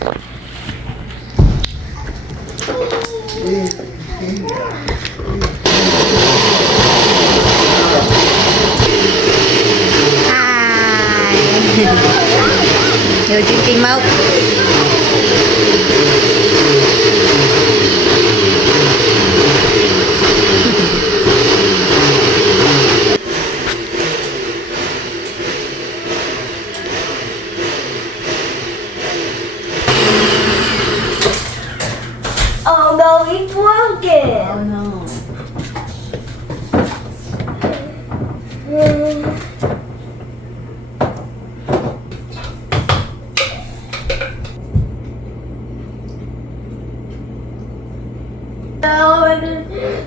You're drinking milk. Oh no, he's broken. Oh no.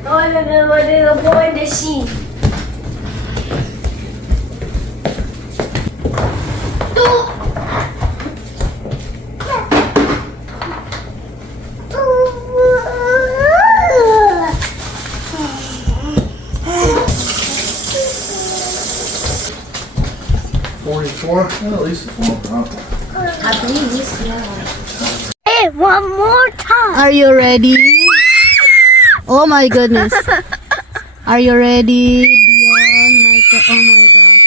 I want to avoid the sheep. Well, at least it's warm up. At least, yeah. Hey, one more time. Are you ready? Oh my goodness. Are you ready? Dion, Micah. Oh my gosh.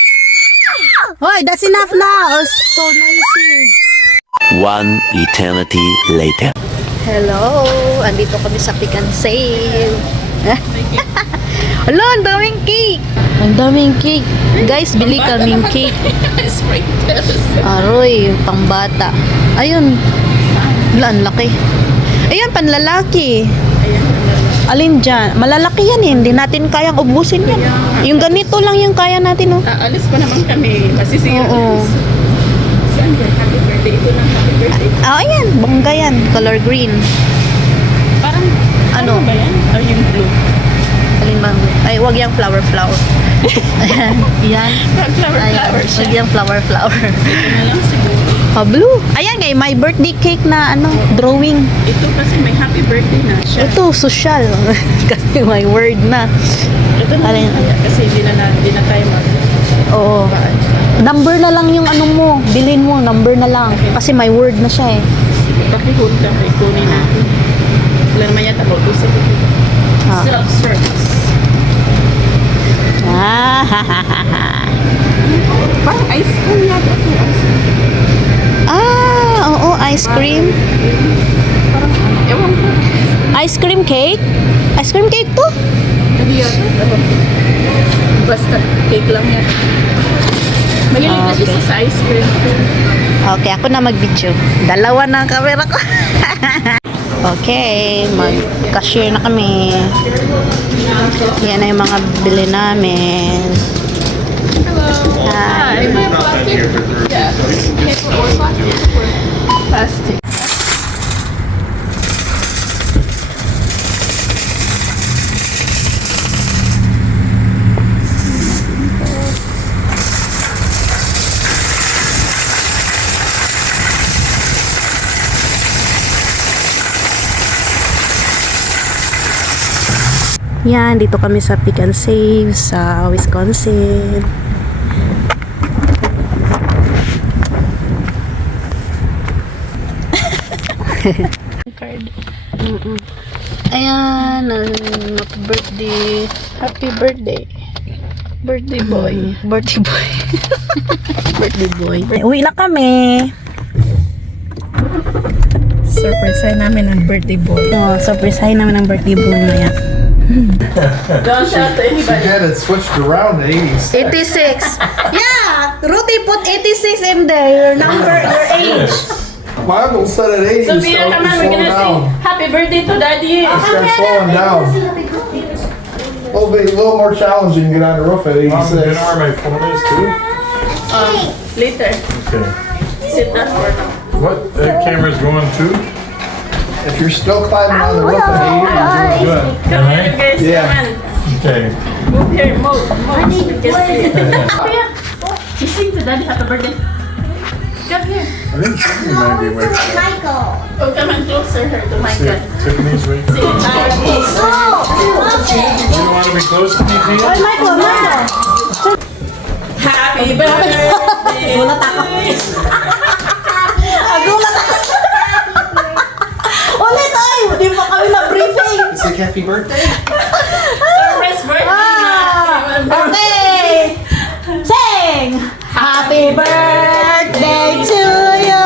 Hoy, that's enough now. It's so noisy. One eternity later. Hello. Andito kami sa Pick and Save. Hello, ang daming cake. Ang daming cake. Guys, bili kaming cake. Aroy, pangbata. Ayun. Wala, ang laki. Ayun, panlalaki. Alin dyan? Malalaki yan eh. Hindi natin kayang ubusin yan. Yung ganito lang yung kaya natin, oh. Alis pa naman kami. Masisira. Oo. Saan yan? Happy birthday. Ito lang happy birthday. Ah, ayan. Bongga yan. Color green. Parang, Ano? ba yan? Or yung blue? Alin bang? Ay, wag yung flower. Ayan. Yan. Flower Ayan. siya. Wag yung flower. Ito na lang siguro. Ah, blue. Ayan, ngay. My birthday cake na, drawing. Ito kasi may happy birthday na siya. Ito, social. Kasi my word na. Ito na Alin? lang kaya kasi hindi na tayo mag... Oo. Number na lang yung mo. Bilhin mo, number na lang. Kasi my word na siya eh. Pakihold ka. Ikunin natin. Wala naman yata mag-usap ito. Ah. Self-service. Parang ice cream yata ito. Ice cream. Oo, ice cream. Parang, ewan ko. Ice cream cake? Ice cream cake to? Hindi yata. Ewan ko. Basta cake lang yan. Magaling na siya sa ice cream. Okay, ako na mag-video. Dalawa na ang camera ko. Okay, mag-cashier na kami. Yan na yung mga bili namin. Hi. Yeah. Plastic. Yan, dito kami sa Pick and Save sa Wisconsin. Card. Ayan, happy birthday. Happy birthday. Birthday boy. Birthday boy. Birthday boy. Uwi na kami. Surprise namin ang birthday boy. Oh, surprisehin namin ang birthday boy na yan. Don't shout to anybody. Forget it switched around to 80s. 86. Yeah, Rudy put 86 in there. Your number, your age. My uncle said at 80 So, it's Pilar, come on, we're slowing gonna sing down. happy birthday to daddy. It starts slowing down. A little more challenging to get on the roof at 86. Mom, do you know where my phone is too? Later. Okay. Sit down for now. What? That camera's going too? If you're still climbing on the roof at 80, you're doing good. Come here, guys. Yeah. Come on. Okay. Move here. Move. Kuya, you sing to daddy happy birthday. Come here. I think Tiffany might be awake. Oh, come on closer her to my God. Tiffany's awake. Sing it. You don't want to be close to me, Tia? Happy birthday. Gulat ako. Gulat ako. happy birthday? Surprise birthday na! Okay! Sing! Happy birthday to you!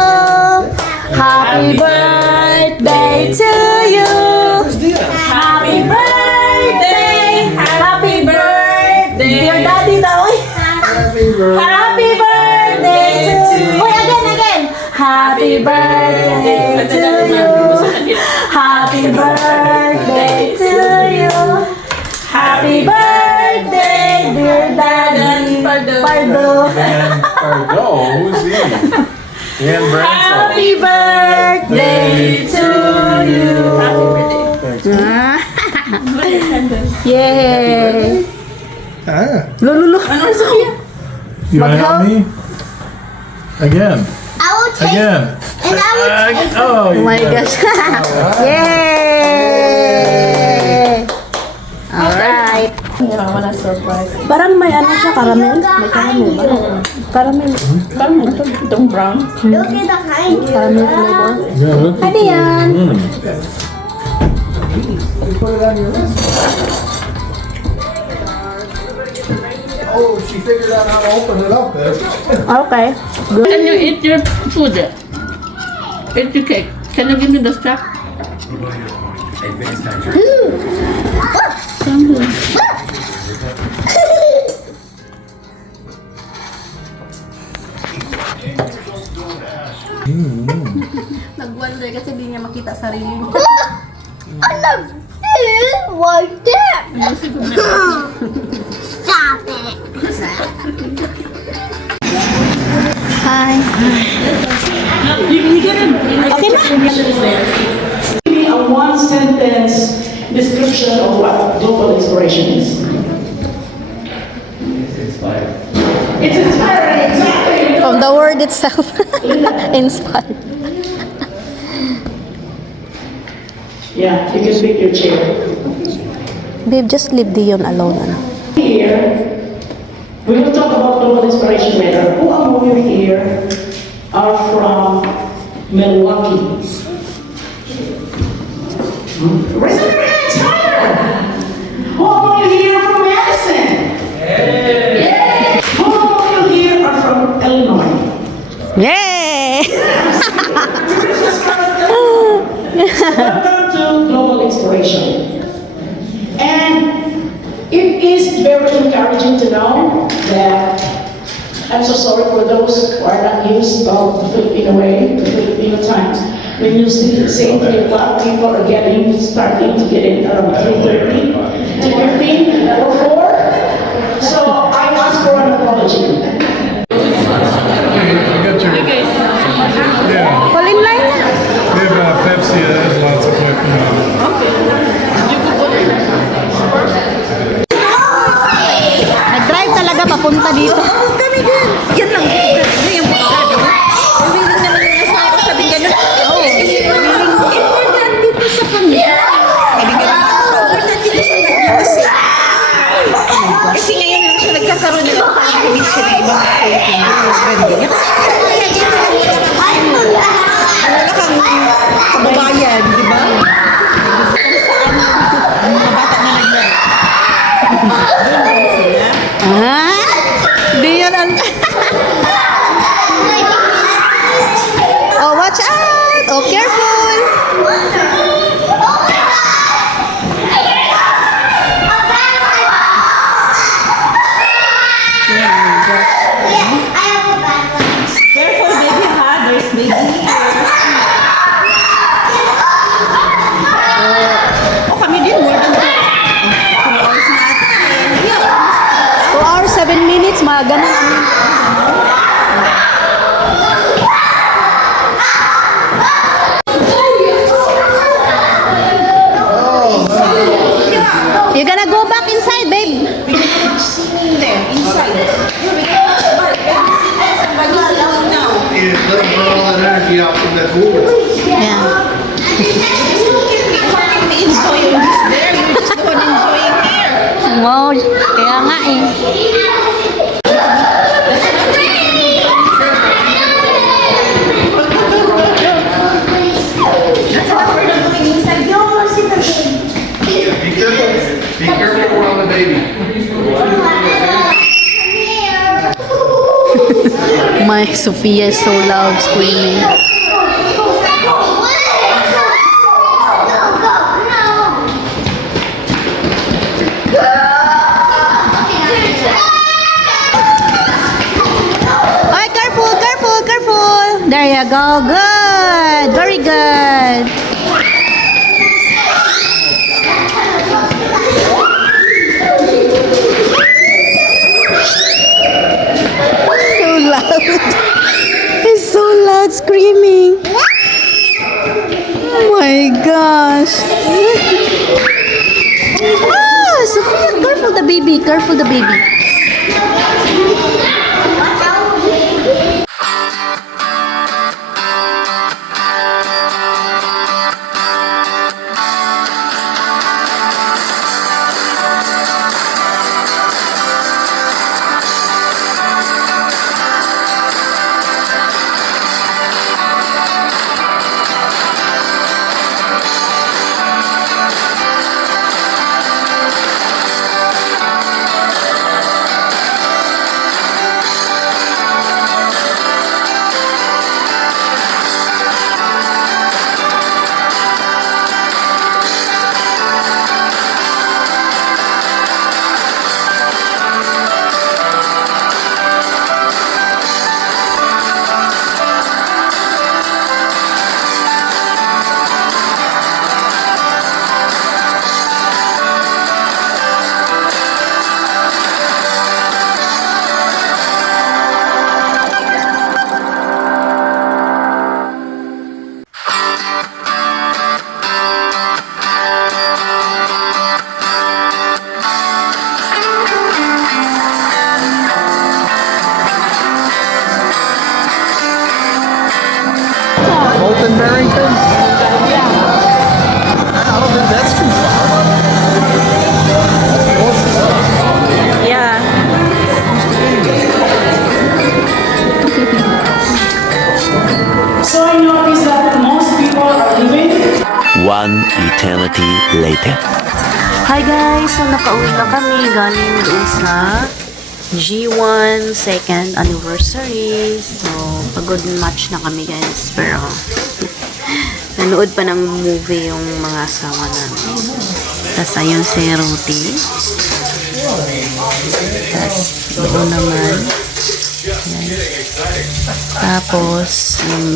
Happy birthday to you! Happy birthday! Happy birthday! Dear Daddy daw eh. Happy birthday to you! Wait, again! Happy birthday to you! Happy birthday to you! Happy birthday, dear Daddy Pardo! Dan Pardo, who's he? Dan Branson. Happy birthday to you! Thanks. Yay! Ah. Lulu! You wanna help me? Again. I will take Again. and I will Oh, Oh my gosh! Yay! Alright! Wala surprise. Parang may ano siya, caramel? May caramel ba? Caramel. Parang itong brown. look at the kind. Caramel flavor. Yeah, look. Ano yan? Oh, she figured out how to open it up there. Okay. Can you eat your food? Eat your cake. Can you give me the strap? Nag-wonder kasi di niya makita sarili niya. I love food like that. Stop it. Hi. Okay na? Give me a one-sentence description of what global inspiration is. It's inspiring, exactly. From the word itself. Inspired. Yeah, you can pick your chair. Babe, just leave Dion alone. Ano? Here, we will talk about global inspiration later. Who among you here are from Milwaukee? Raise up your hands higher. Who among you here are from Madison? Yeah. Who among you here are from Illinois? Yay! Welcome to Global Inspiration. And it is very encouraging to know that I'm so sorry for those who are not used to the Filipino way, the Filipino times. When you see the same 3 o'clock, people are starting to get in around 3:30 to 15 or 4. So I ask for an apology. You got your. Yeah. Fall in line. We have Pepsi that has lots of whipping. Nag-drive talaga papunta dito. Oh, kami din. Yan lang. Yan yung pagkado. Willing naman yung asawa sabi ganun. Oo. Important dito sa kanya. Sabi ganun. Important dito sa kanya kasi. Kasi ngayon lang siya nagkakaroon ng hindi siya na ibang Filipino. Wala kang kababayan, di ba? Mga bata na naglaro. Ah? Dion ang... Oh, watch out! Oh, careful! Careful, baby, ha? There's baby here. Oh, kami din, more than 2 hours na ata. 2 hours, 7 minutes, mga ganun ang... You're gonna go back inside, babe. There, inside. You let them burn all that energy out from that cooler. Yeah. Enjoying this there, you're just the one enjoying here. Wow, kaya nga eh. That's enough for the going inside. You almost see the baby. my Sophia is so loud screaming. Ay, careful, careful, careful. There you go. Good. Very good. So loud. It's so loud screaming. Oh my gosh. Ah, Sophia, careful the baby. Careful the baby. Molten Barrington? I don't think that's too far. Yeah. So I noticed that most people are living. One eternity later. Hi guys! So nakauwi na kami galing doon sa G1 second anniversary. So pagod match na kami guys. Pero nanood pa ng movie yung mga asawa namin. Tapos ayun si Ruti. Tapos doon naman. Yan. Tapos yung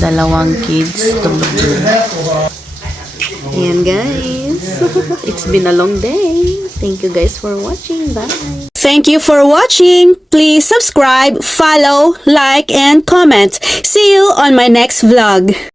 dalawang kids tulog doon. Ayan guys. It's been a long day. Thank you guys for watching. Bye. Thank you for watching. Please subscribe, follow, like, and comment. See you on my next vlog.